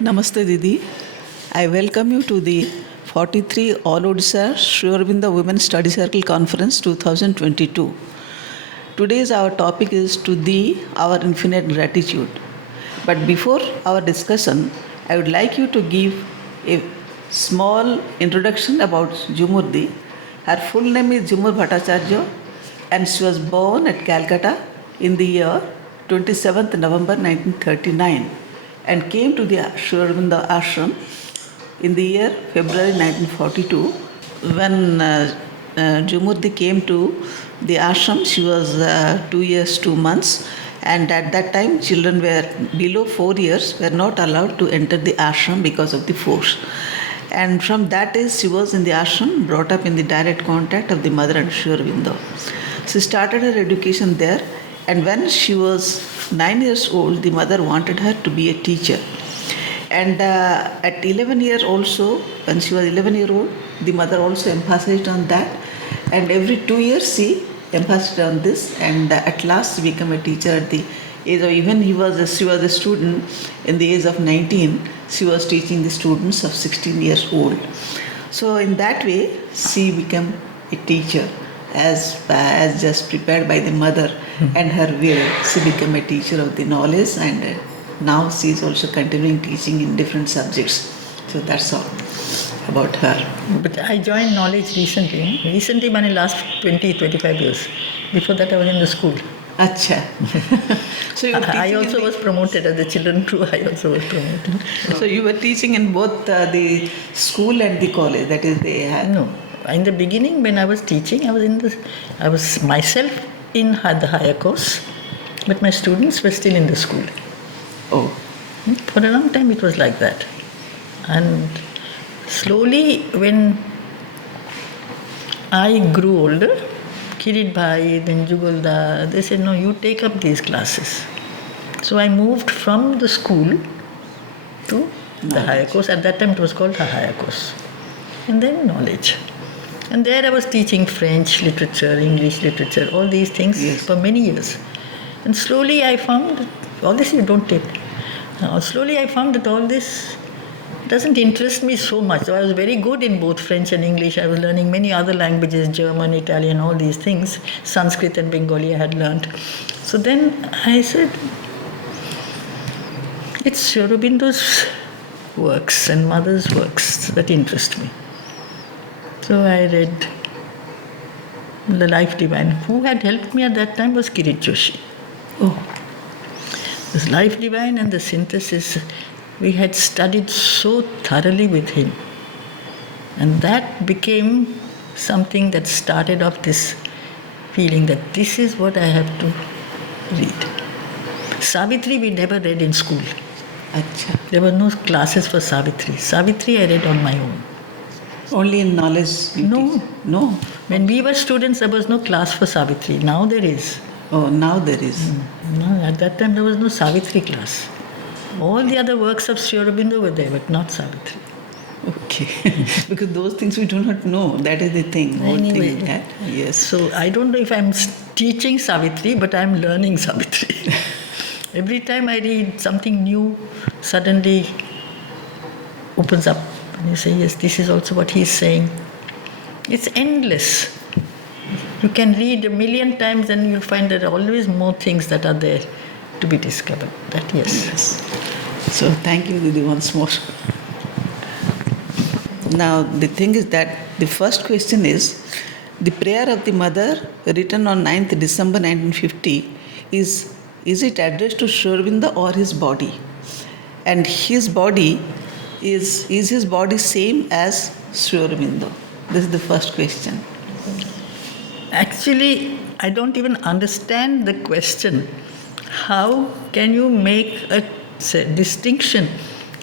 Namaste Didi. I welcome you to the 43 All Odisha Sri Aurobindo Women Study Circle Conference 2022. Today's our topic is to thee our infinite gratitude. But before our discussion, I would like you to give a small introduction about Jhumurdi. Her full name is Jhumur Bhattacharya and she was born at Calcutta in the year 27th November 1939 and came to the Sri Aurobindo ashram in the year February 1942. When Jhumurdi came to the ashram, she was 2 years, 2 months, and at that time children were below 4 years were not allowed to enter the ashram because of the force. And from that age she was in the ashram, brought up in the direct contact of the mother and Sri Aurobindo. She started her education there, and when she was 9 years old, the mother wanted her to be a teacher. And at 11 years also, when she was 11 years old, the mother also emphasized on that. And every 2 years she emphasized on this, and at last she became a teacher at the age of, even she was a student in the age of 19, she was teaching the students of 16 years old. So in that way, she became a teacher as just prepared by the mother and her will. She became a teacher of the knowledge, and now she is also continuing teaching in different subjects. So that's all about her. But I joined knowledge recently. Recently, meaning last 20-25 years. Before that, I was in the school. Acha. So I also was promoted as the children too. I also was promoted. So you were teaching in both the school and the college. That is, they had. No, in the beginning when I was teaching, I was myself in the higher course, but my students were still in the school. Oh. For a long time it was like that. And slowly when I grew older, Kirit Bhai, then Jugulda, they said, no, you take up these classes. So I moved from the school to the higher course. At that time it was called a higher course. And then knowledge. And there I was teaching French literature, English literature, all these things for many years. And slowly I found that all this you don't take. Slowly I found that all this doesn't interest me so much. So I was very good in both French and English. I was learning many other languages, German, Italian, all these things. Sanskrit and Bengali I had learned. So then I said, it's Sri Aurobindo's works and mother's works that interest me. So I read The Life Divine. Who had helped me at that time was Kirit Joshi. Oh. This Life Divine and the synthesis, we had studied so thoroughly with him. And that became something that started off this feeling that this is what I have to read. Savitri we never read in school. Acha. There were no classes for Savitri. Savitri I read on my own. Only in knowledge? No. No. When we were students, there was no class for Savitri. Now there is. Oh, now there is. No, at that time there was no Savitri class. All the other works of Sri Aurobindo were there, but not Savitri. Okay. Because those things we do not know. That is the thing. Anyway, thing yes. So I don't know if I'm teaching Savitri, but I'm learning Savitri. Every time I read something new, suddenly opens up. And you say, yes, this is also what he's saying. It's endless. You can read a million times and you'll find there are always more things that are there to be discovered. That, yes. So thank you, Didi, once more. Now, the thing is that the first question is, the prayer of the mother written on 9th December 1950, is it addressed to Sri Aurobindo or his body? And his body, is his body same as Sri Aurobindo? This is the first question. Actually, I don't even understand the question. How can you make a distinction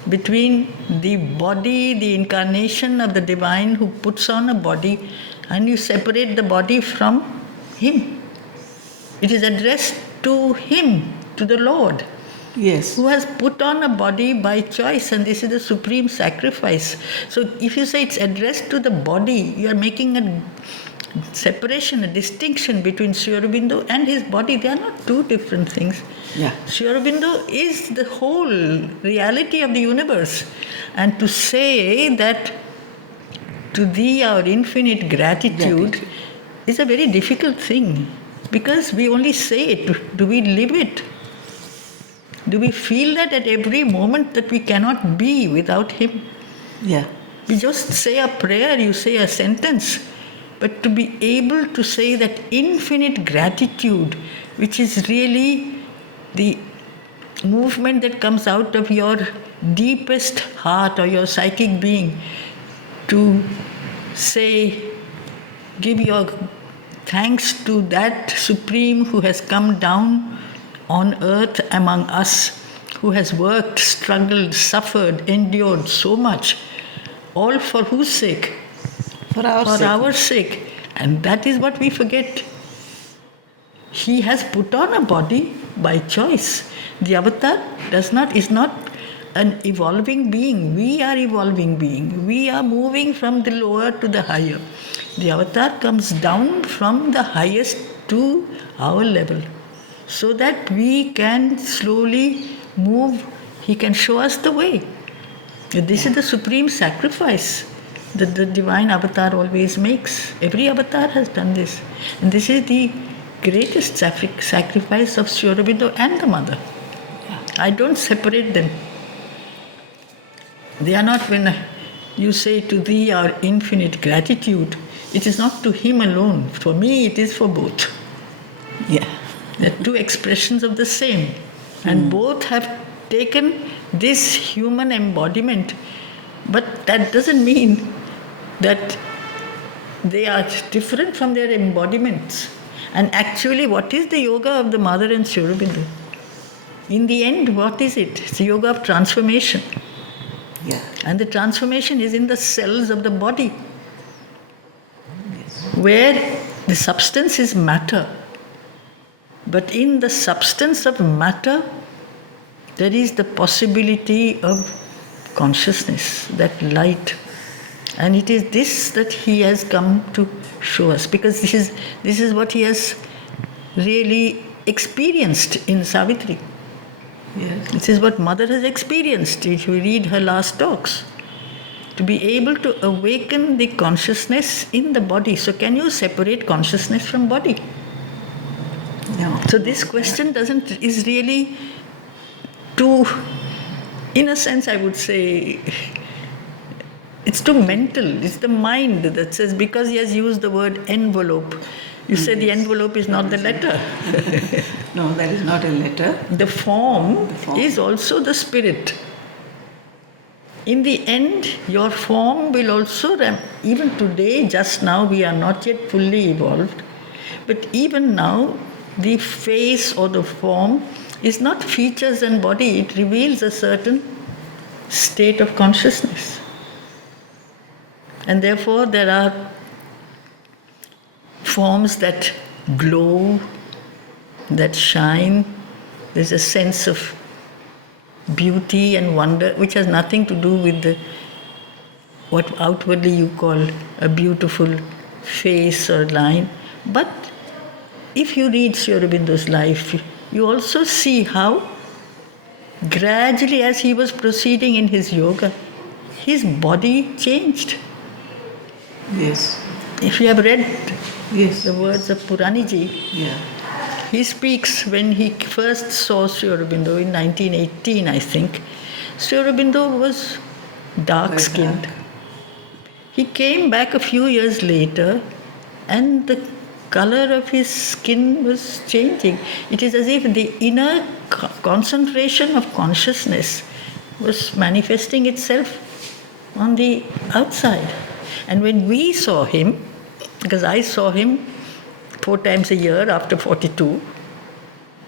between the body, the incarnation of the divine who puts on a body, and you separate the body from him? It is addressed to him, to the Lord. Yes. Who has put on a body by choice, and this is the supreme sacrifice. So if you say it's addressed to the body, you are making separation, a distinction between Sri Aurobindo and his body. They are not two different things. Yeah. Sri Aurobindo is the whole reality of the universe. And to say that to thee our infinite gratitude is a very difficult thing, because we only say it. Do we live it? Do we feel that at every moment that we cannot be without him? Yeah. We just say a prayer, you say a sentence. But to be able to say that infinite gratitude, which is really the movement that comes out of your deepest heart or your psychic being, to say, give your thanks to that Supreme who has come down on earth among us, who has worked, struggled, suffered, endured so much, all for whose sake? For our sake. And that is what we forget. He has put on a body by choice. The avatar is not an evolving being. We are evolving being. We are moving from the lower to the higher. The avatar comes down from the highest to our level, so that we can slowly move. He can show us the way. This is the supreme sacrifice that the divine avatar always makes. Every avatar has done this. And this is the greatest sacrifice of Sri Aurobindo and the mother. I don't separate them. They are not, when you say to thee our infinite gratitude, it is not to him alone. For me, it is for both. Yeah. They are two expressions of the same. And both have taken this human embodiment. But that doesn't mean that they are different from their embodiments. And actually, what is the yoga of the mother and Sri Aurobindo? In the end, what is it? It's the yoga of transformation. Yeah. And the transformation is in the cells of the body, where the substance is matter. But in the substance of matter, there is the possibility of consciousness, that light. And it is this that he has come to show us, because this is what he has really experienced in Savitri. Yes. This is what mother has experienced if you read her last talks. To be able to awaken the consciousness in the body. So can you separate consciousness from body? No. So this question is really too, in a sense I would say, it's too mental. It's the mind that says, because he has used the word envelope, you say the envelope is not the letter. No, that is not a letter. The form is also the spirit. In the end, your form will also, even today, just now, we are not yet fully evolved, but even now, the face or the form is not features and body, it reveals a certain state of consciousness. And therefore, there are forms that glow, that shine. There's a sense of beauty and wonder, which has nothing to do with what outwardly you call a beautiful face or line. But if you read Sri Aurobindo's life, you also see how gradually, as he was proceeding in his yoga, his body changed. Yes. If you have read the words of Puraniji, he speaks when he first saw Sri Aurobindo in 1918, I think. Sri Aurobindo was dark-skinned. He came back a few years later and the color of his skin was changing. It is as if the inner concentration of consciousness was manifesting itself on the outside. And when we saw him, because I saw him 4 times a year after 42,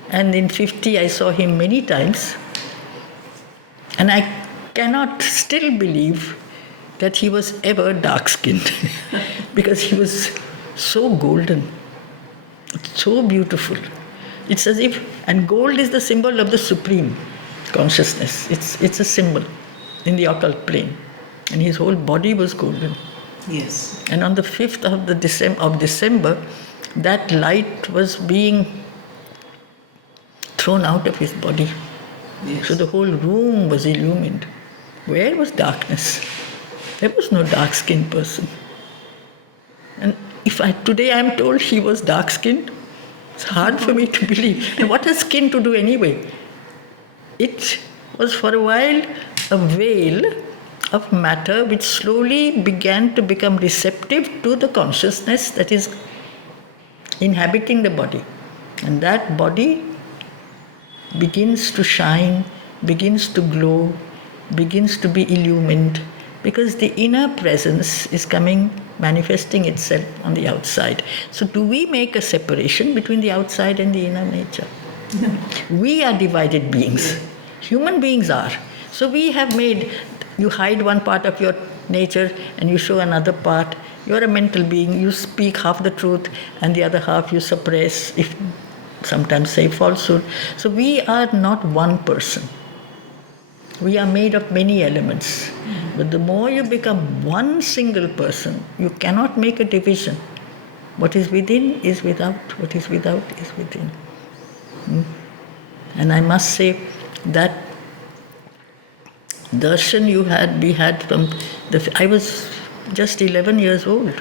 and in 50 I saw him many times, and I cannot still believe that he was ever dark-skinned because he was so golden, so beautiful. It's as if, and gold is the symbol of the supreme consciousness. It's a symbol in the occult plane, and his whole body was golden. Yes. And on the 5th of December, that light was being thrown out of his body. Yes. So the whole room was illumined. Where was darkness? There was no dark-skinned person. And today I am told he was dark-skinned, it's hard for me to believe. And what has skin to do anyway? It was for a while a veil of matter which slowly began to become receptive to the consciousness that is inhabiting the body. And that body begins to shine, begins to glow, begins to be illumined, because the inner presence is manifesting itself on the outside. So do we make a separation between the outside and the inner nature? No. We are divided beings. Human beings are. So we have made, you hide one part of your nature and you show another part. You're a mental being, you speak half the truth and the other half you suppress, if sometimes say falsehood. So we are not one person. We are made of many elements. But the more you become one single person, you cannot make a division. What is within is without, what is without is within. And I must say that darshan we had from I was just 11 years old.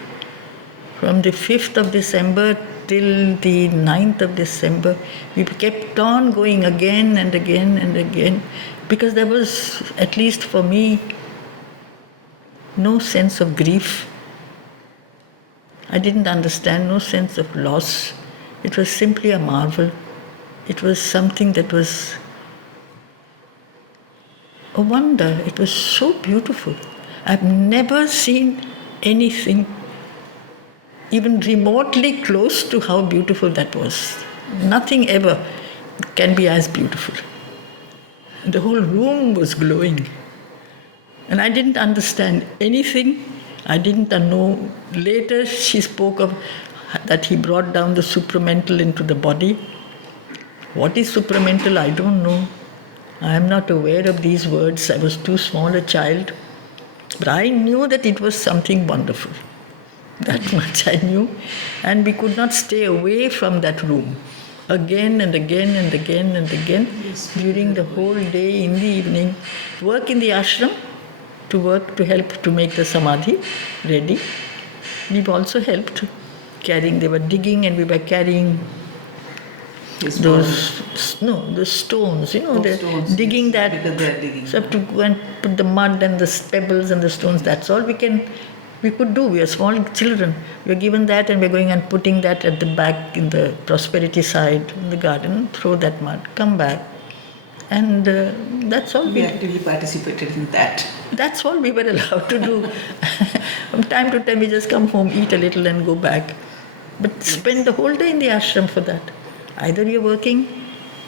From the 5th of December till the 9th of December, we kept on going again and again and again, because there was, at least for me, no sense of grief. I didn't understand, no sense of loss. It was simply a marvel. It was something that was a wonder. It was so beautiful. I've never seen anything even remotely close to how beautiful that was. Nothing ever can be as beautiful. The whole room was glowing. And I didn't understand anything. I didn't know. Later she spoke of that he brought down the supramental into the body. What is supramental? I don't know. I am not aware of these words. I was too small a child. But I knew that it was something wonderful. That much I knew. And we could not stay away from that room. Again and again and again and again, during the whole day, in the evening. Work in the ashram, to help to make the samadhi ready. We've also helped carrying, they were digging and we were carrying the stones, they're stones, digging that. because they're digging. So have to go and put the mud and the pebbles and the stones, that's all we could do. We are small children. We are given that and we're going and putting that at the back in the prosperity side in the garden, throw that mud, come back. And that's all we actively participated in that. That's all we were allowed to do. From time to time we just come home, eat a little and go back. But spend the whole day in the ashram for that. Either we are working,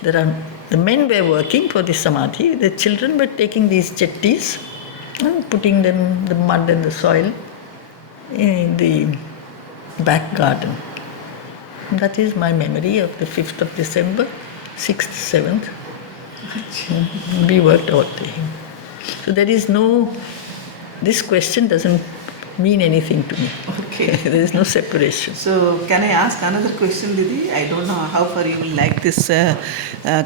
the men were working for the samadhi, the children were taking these chettis and putting them, the mud and the soil, in the back garden. And that is my memory of the 5th of December, 6th, 7th. We worked all day. So there is this question doesn't mean anything to me. Okay. There is no separation. So can I ask another question, Didi? I don't know how far you will like this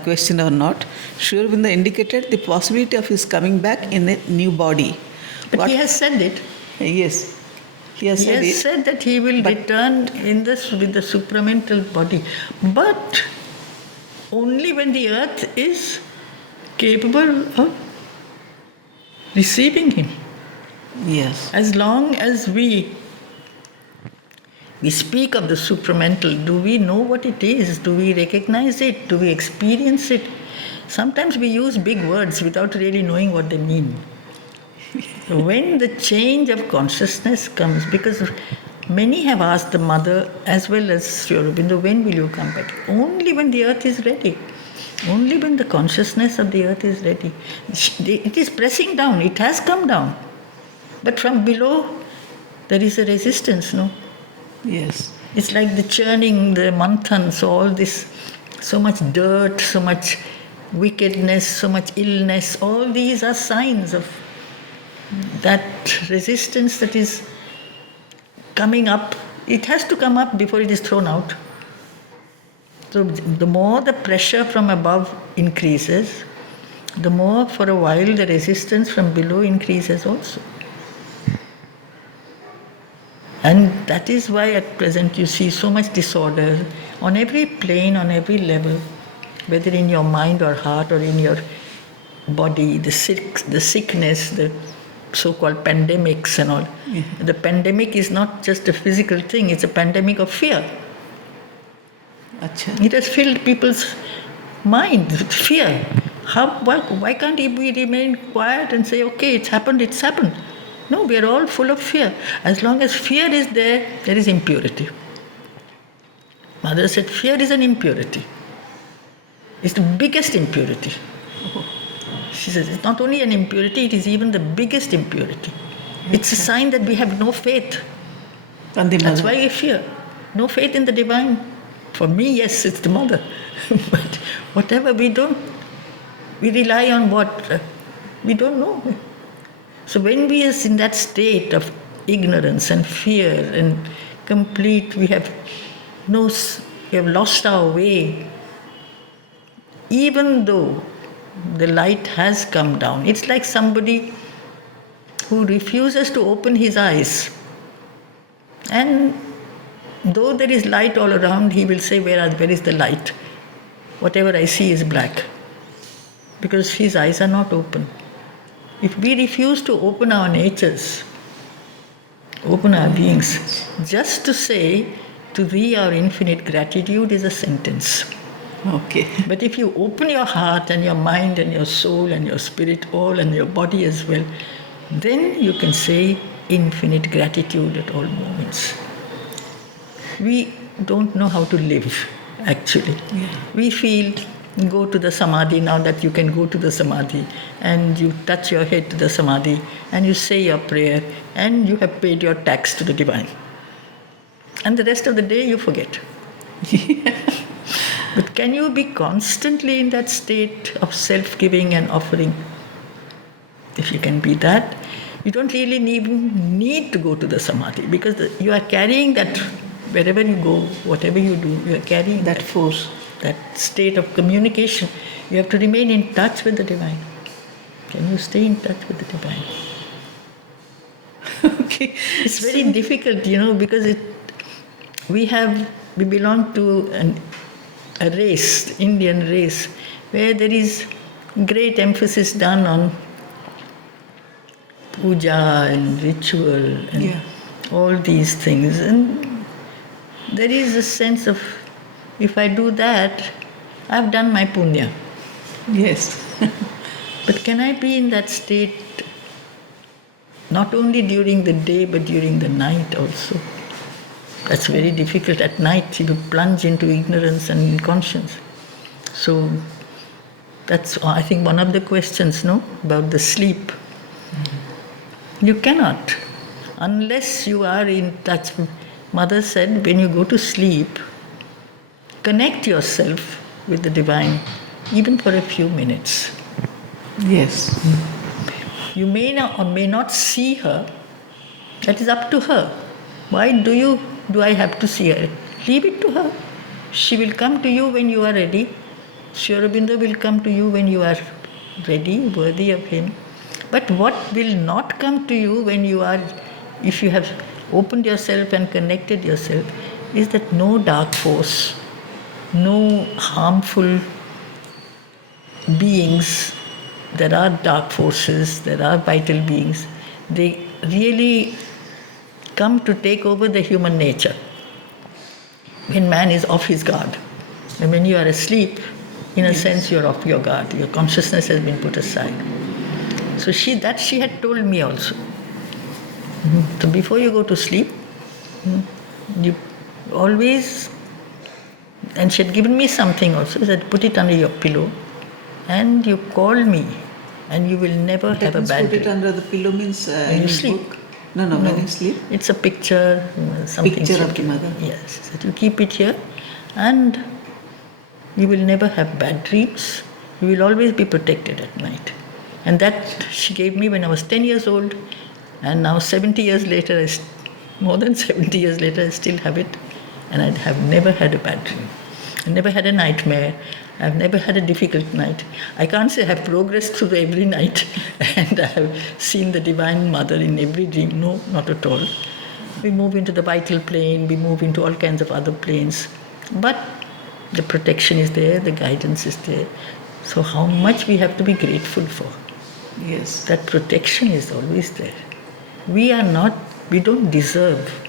question or not. Sri Aurobindo indicated the possibility of his coming back in a new body. But he has said it. Yes. He has said that he will return with the supramental body. But only when the earth is capable of receiving him. Yes. As long as we speak of the supramental, do we know what it is? Do we recognize it? Do we experience it? Sometimes we use big words without really knowing what they mean. When the change of consciousness comes, because many have asked the mother as well as Sri Aurobindo, when will you come back? Only when the earth is ready. Only when the consciousness of the earth is ready. It is pressing down. It has come down. But from below, there is a resistance, no? Yes. It's like the churning, the manthan, so all this, so much dirt, so much wickedness, so much illness, all these are signs of that resistance that is coming up. It has to come up before it is thrown out. So the more the pressure from above increases, the more for a while the resistance from below increases also. And that is why at present you see so much disorder on every plane, on every level, whether in your mind or heart or in your body, the sickness, the so-called pandemics and all. Yeah. The pandemic is not just a physical thing, it's a pandemic of fear. Achha. It has filled people's mind with fear. Why can't we remain quiet and say, okay, it's happened, it's happened? No, we are all full of fear. As long as fear is there, there is impurity. Mother said, fear is an impurity. It's the biggest impurity. She says, it's not only an impurity, it is even the biggest impurity. It's a sign that we have no faith. That's why we fear. No faith in the divine. For me, yes, it's the mother. But whatever we rely on what? We don't know. So when we are in that state of ignorance and fear and complete, we have lost our way, even though the light has come down. It's like somebody who refuses to open his eyes. And though there is light all around, he will say, where is the light? Whatever I see is black. Because his eyes are not open. If we refuse to open our natures, open our beings, just to say, to thee our infinite gratitude is a sentence. Okay. But if you open your heart and your mind and your soul and your spirit all and your body as well, then you can say infinite gratitude at all moments. We don't know how to live, actually. Yeah. We feel, go to the samadhi now that you can go to the samadhi, and you touch your head to the samadhi and you say your prayer and you have paid your tax to the divine. And the rest of the day you forget. Yeah. But can you be constantly in that state of self-giving and offering? If you can be that, you don't really need to go to the samadhi, because you are carrying that wherever you go, whatever you do, you are carrying that force, that state of communication. You have to remain in touch with the divine. Can you stay in touch with the divine? Okay. It's very difficult, because we belong to a race, Indian race, where there is great emphasis done on puja and ritual and all these things. And there is a sense of, if I do that, I've done my punya. Yes. But can I be in that state not only during the day but during the night also? That's very difficult. At night you plunge into ignorance and inconscience. So that's, I think, one of the questions, about the sleep. Mm-hmm. You cannot, unless you are in touch. Mother said, when you go to sleep, connect yourself with the divine, even for a few minutes. Yes. You may or may not see her. That is up to her. Why do I have to see her? Leave it to her. She will come to you when you are ready. Sri Aurobindo will come to you when you are ready, worthy of him. But what will not come to you if you have opened yourself and connected yourself, is that no dark force, no harmful beings. There are dark forces, there are vital beings. They really come to take over the human nature when man is off his guard. And when you are asleep, in a sense you're off your guard. Your consciousness has been put aside. So she had told me also. So before you go to sleep, you always, and she had given me something also, she said, put it under your pillow and you call me and you will never have a bad dream. Put it under the pillow means when you sleep? Book? No, when you sleep. It's a picture, something. Picture of the mother. Yes, that you keep it here and you will never have bad dreams. You will always be protected at night. And that she gave me when I was 10 years old, and now 70 years later More than 70 years later, I still have it, and I have never had a bad dream. I never had a nightmare. I've never had a difficult night. I can't say I've progressed through every night and I have seen the Divine Mother in every dream. No, not at all. We move into the vital plane, we move into all kinds of other planes. But the protection is there, the guidance is there. So how much we have to be grateful for. Yes. That protection is always there. We don't deserve.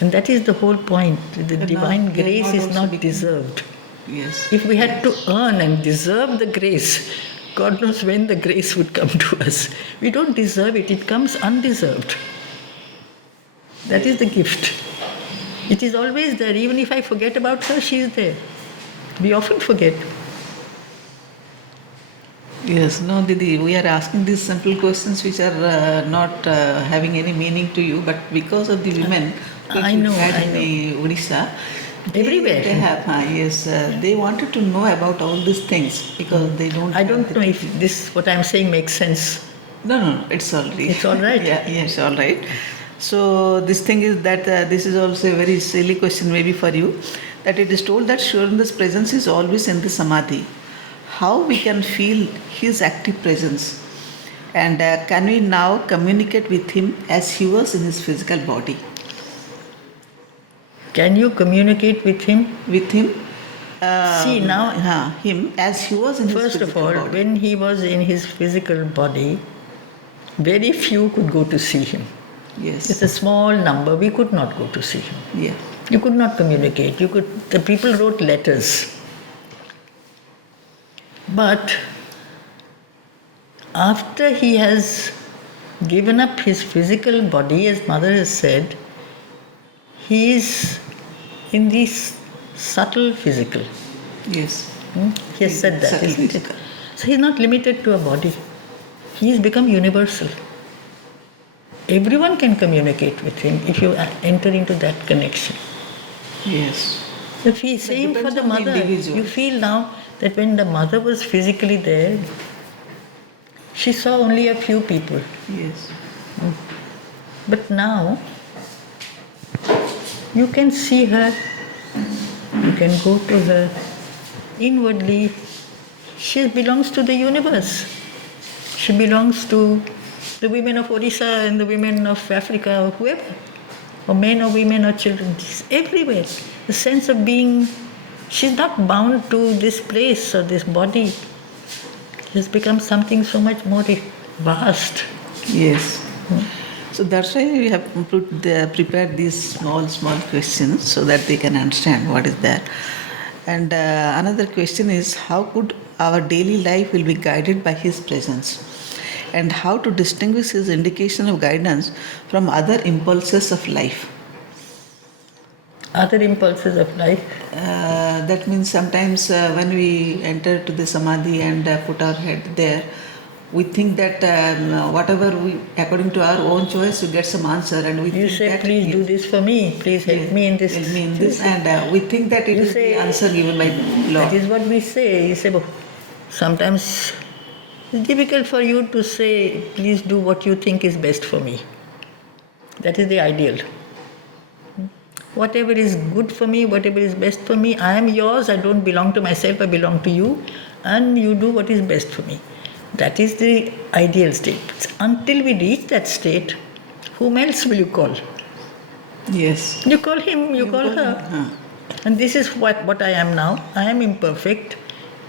And that is the whole point. The divine grace is not deserved. Yes. If we had to earn and deserve the grace, God knows when the grace would come to us. We don't deserve it, it comes undeserved. That is the gift. It is always there. Even if I forget about her, she is there. We often forget. Yes, no, Didi, we are asking these simple questions which are not having any meaning to you, but because of the women which I know. in Orissa, Everywhere. They have, yes, they wanted to know about all these things because they don't. I don't know if this, what I'm saying, makes sense. No, it's all right. It's all right. Yes, all right. So this thing is that this is also a very silly question maybe for you, that it is told that Sri Aurobindo's presence is always in the Samadhi. How we can feel his active presence, and can we now communicate with him as he was in his physical body? Can you communicate with him? With him? See now, him as he was in his first physical of all, body. when he was in his physical body, very few could go to see him. Yes. It's a small number. We could not go to see him. Yeah. You could not communicate. The people wrote letters. But after he has given up his physical body, as Mother has said, he is in the subtle physical. Yes. He has said that, Subtle isn't it? physical. So he is not limited to a body. He has become universal. Everyone can communicate with him if you enter into that connection. Yes. If he is same for depends the on the mother, individual. you feel now that when the mother was physically there, she saw only a few people. Yes. But now, you can see her, you can go to her. Inwardly, she belongs to the universe. She belongs to the women of Orissa and the women of Africa or whoever, or men or women or children. She's everywhere. The sense of being, she's not bound to this place or this body. She has become something so much more vast. Yes. So that's why we have prepared these small questions so that they can understand what is there. And another question is, how could our daily life will be guided by his presence? And how to distinguish his indication of guidance from other impulses of life? Other impulses of life? That means sometimes when we enter to the Samadhi and put our head there, we think that whatever we, according to our own choice, we get some answer, and we You think say, that, please do this for me, please help me in this. Help me in this, and we think that it is the answer given by Lord. That is what we say. You say, sometimes it's difficult for you to say, please do what you think is best for me. That is the ideal. Whatever is good for me, whatever is best for me, I am yours, I don't belong to myself, I belong to you, and you do what is best for me. That is the ideal state. Until we reach that state, whom else will you call? Yes. You call him, you call her. And this is what I am now. I am imperfect.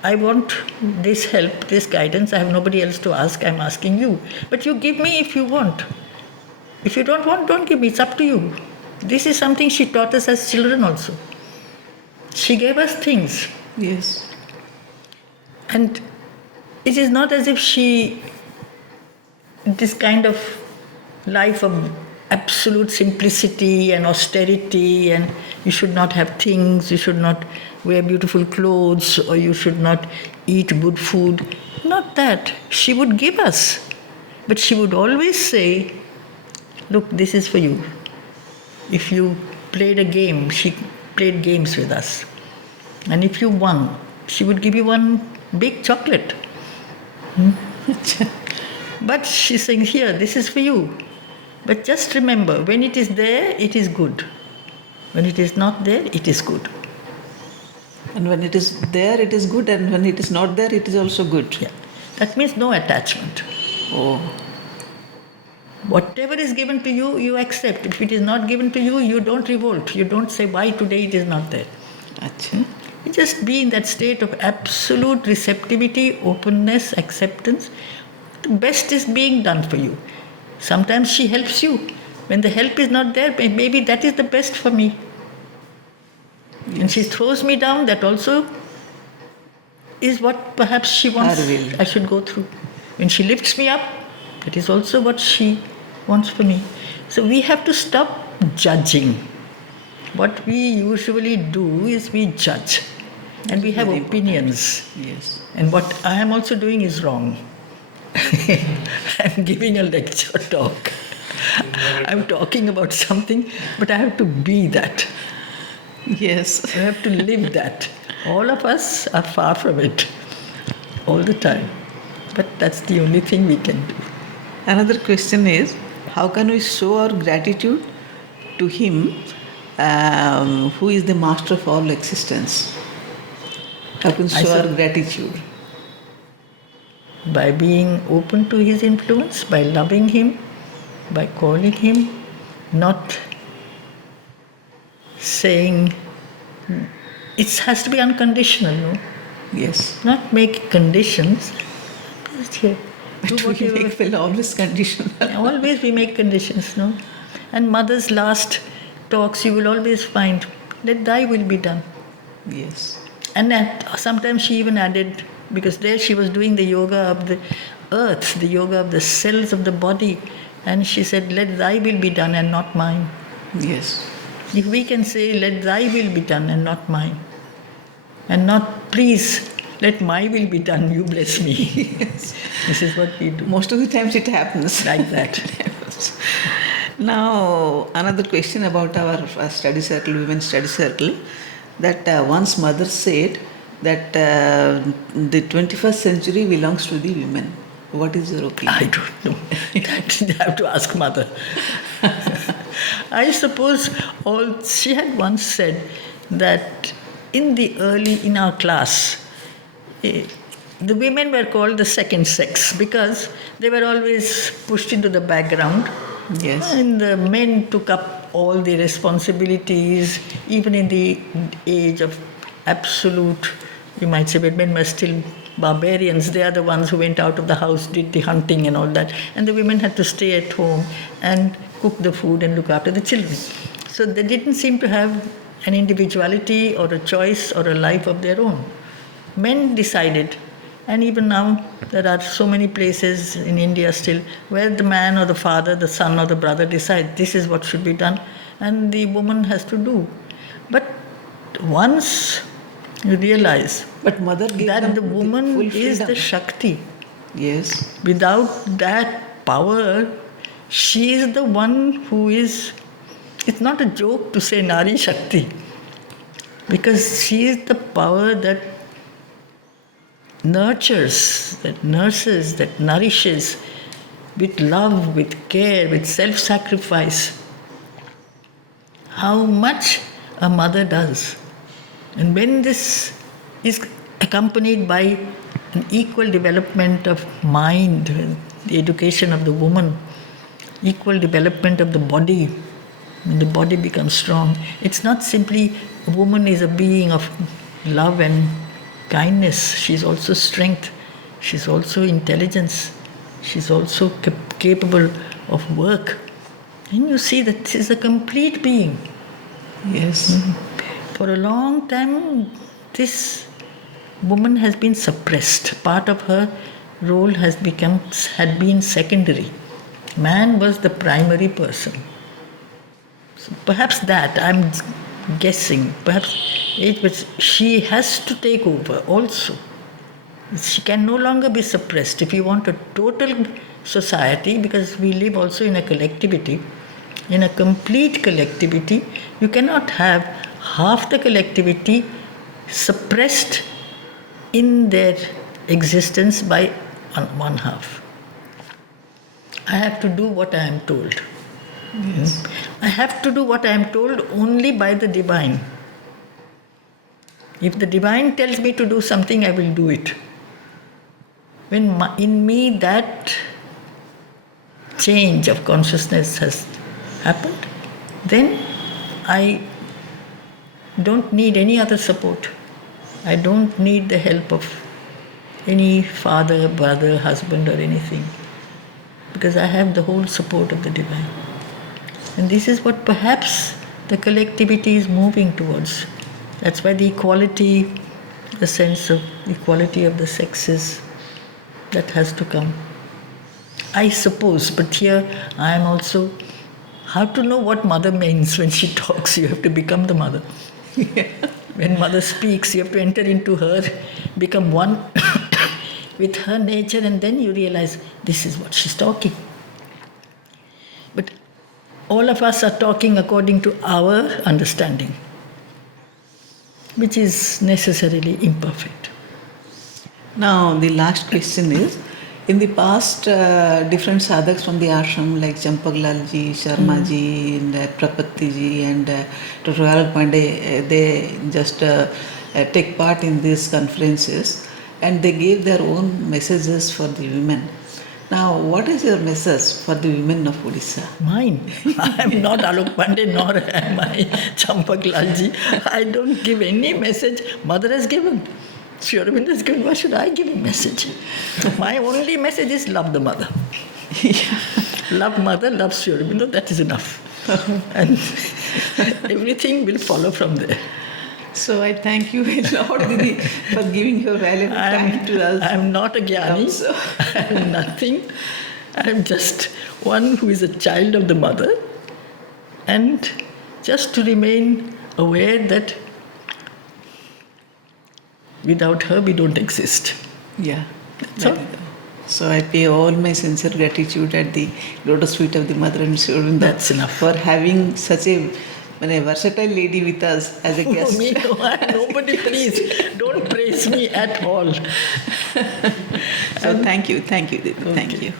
I want this help, this guidance. I have nobody else to ask. I am asking you. But you give me if you want. If you don't want, don't give me. It's up to you. This is something she taught us as children also. She gave us things. Yes. And it is not as if this kind of life of absolute simplicity and austerity, and you should not have things, you should not wear beautiful clothes, or you should not eat good food. Not that. She would give us. But she would always say, look, this is for you. If you played a game, she played games with us. And if you won, she would give you one big chocolate. But she's saying, here, this is for you. But just remember, when it is there, it is good. When it is not there, it is good. And when it is there, it is good, and when it is not there, it is also good. Yeah. That means no attachment. Oh, Whatever is given to you, you accept. If it is not given to you, you don't revolt. You don't say, why today it is not there. acha. You just be in that state of absolute receptivity, openness, acceptance. The best is being done for you. Sometimes she helps you. When the help is not there, maybe that is the best for me. And she throws me down, that also is what perhaps she wants Her will. I should go through. When she lifts me up, that is also what she wants for me. So we have to stop judging. What we usually do is we judge. And we have Very opinions. Yes. And what I am also doing is wrong. I'm giving a lecture talk. I'm talking about something, but I have to be that. Yes. I have to live that. All of us are far from it all the time. But that's the only thing we can do. Another question is, how can we show our gratitude to Him, who is the master of all existence? How can we I show said- our gratitude? By being open to his influence, by loving him, by calling him, not saying, it has to be unconditional, no? Yes. Not make conditions. Just here. Do But we whatever. make well always conditional. Always we make conditions, no? And mother's last talks you will always find, let thy will be done. Yes. And sometimes she even added, because there she was doing the yoga of the earth, the yoga of the cells of the body, and she said, let thy will be done and not mine. Yes. If we can say, let thy will be done and not mine, and not, please, let my will be done, you bless me. Yes. This is what we do. Most of the times it happens. Like that. Now, another question about our study circle, women's study circle, that once mother said that the 21st century belongs to the women. What is your opinion? I don't know. That you have to ask mother. I suppose she had once said that in our class, the women were called the second sex because they were always pushed into the background. Yes. And the men took up all the responsibilities, even in the age of absolute, you might say, but men were still barbarians. They are the ones who went out of the house, did the hunting and all that. And the women had to stay at home and cook the food and look after the children. So they didn't seem to have an individuality or a choice or a life of their own. Men decided. And even now, there are so many places in India still where the man or the father, the son or the brother decide this is what should be done, and the woman has to do. But once you realize But mother gave that them the woman full is the freedom. Shakti, Yes. without that power, she is the one who is. It's not a joke to say Nari Shakti, because she is the power that nurtures, that nurses, that nourishes with love, with care, with self-sacrifice. How much a mother does. And when this is accompanied by an equal development of mind, the education of the woman, equal development of the body, when the body becomes strong, it's not simply a woman is a being of love and kindness. She's also strength. She's also intelligence. She's also capable of work. And you see that this is a complete being. Yes. For a long time, this woman has been suppressed. Part of her role had been secondary. Man was the primary person. So perhaps that, I'm guessing, perhaps she has to take over also. She can no longer be suppressed. If you want a total society, because we live also in a collectivity, in a complete collectivity, you cannot have half the collectivity suppressed in their existence by one half. I have to do what I am told. Yes. I have to do what I am told only by the divine. If the divine tells me to do something, I will do it. When in me that change of consciousness has happened, then I don't need any other support. I don't need the help of any father, brother, husband, or anything, because I have the whole support of the divine. And this is what perhaps the collectivity is moving towards. That's why the equality, the sense of equality of the sexes, that has to come. I suppose, but here I am also, how to know what mother means when she talks? You have to become the mother. When mother speaks, you have to enter into her, become one with her nature, and then you realize this is what she's talking. But all of us are talking according to our understanding, which is necessarily imperfect. Now, the last question is, in the past, different sadhaks from the ashram like Champaklalji, Sharmaji, and Prapatiji, and Dr. Gaurav Pandey, they just take part in these conferences, and they gave their own messages for the women. Now, what is your message for the women of Odisha? Mine. I am not Alok Pandey, nor am I Champaklalji. I don't give any message. Mother has given. Sri Aurobindo has given. Why should I give a message? My only message is love the mother. Love mother, love Sri Aurobindo, that is enough. And everything will follow from there. So I thank you a lot, Didi, for giving your valuable time to us. I am not a jnani. I am nothing. I am just one who is a child of the mother, and just to remain aware that without her we don't exist. Yeah. So, So I pay all my sincere gratitude at the lotus feet of the Mother and Sri Aurobindo. That's enough. For having such a versatile lady with us as a guest. Me, no, nobody, please don't praise me at all. So thank you, Didi. Thank you.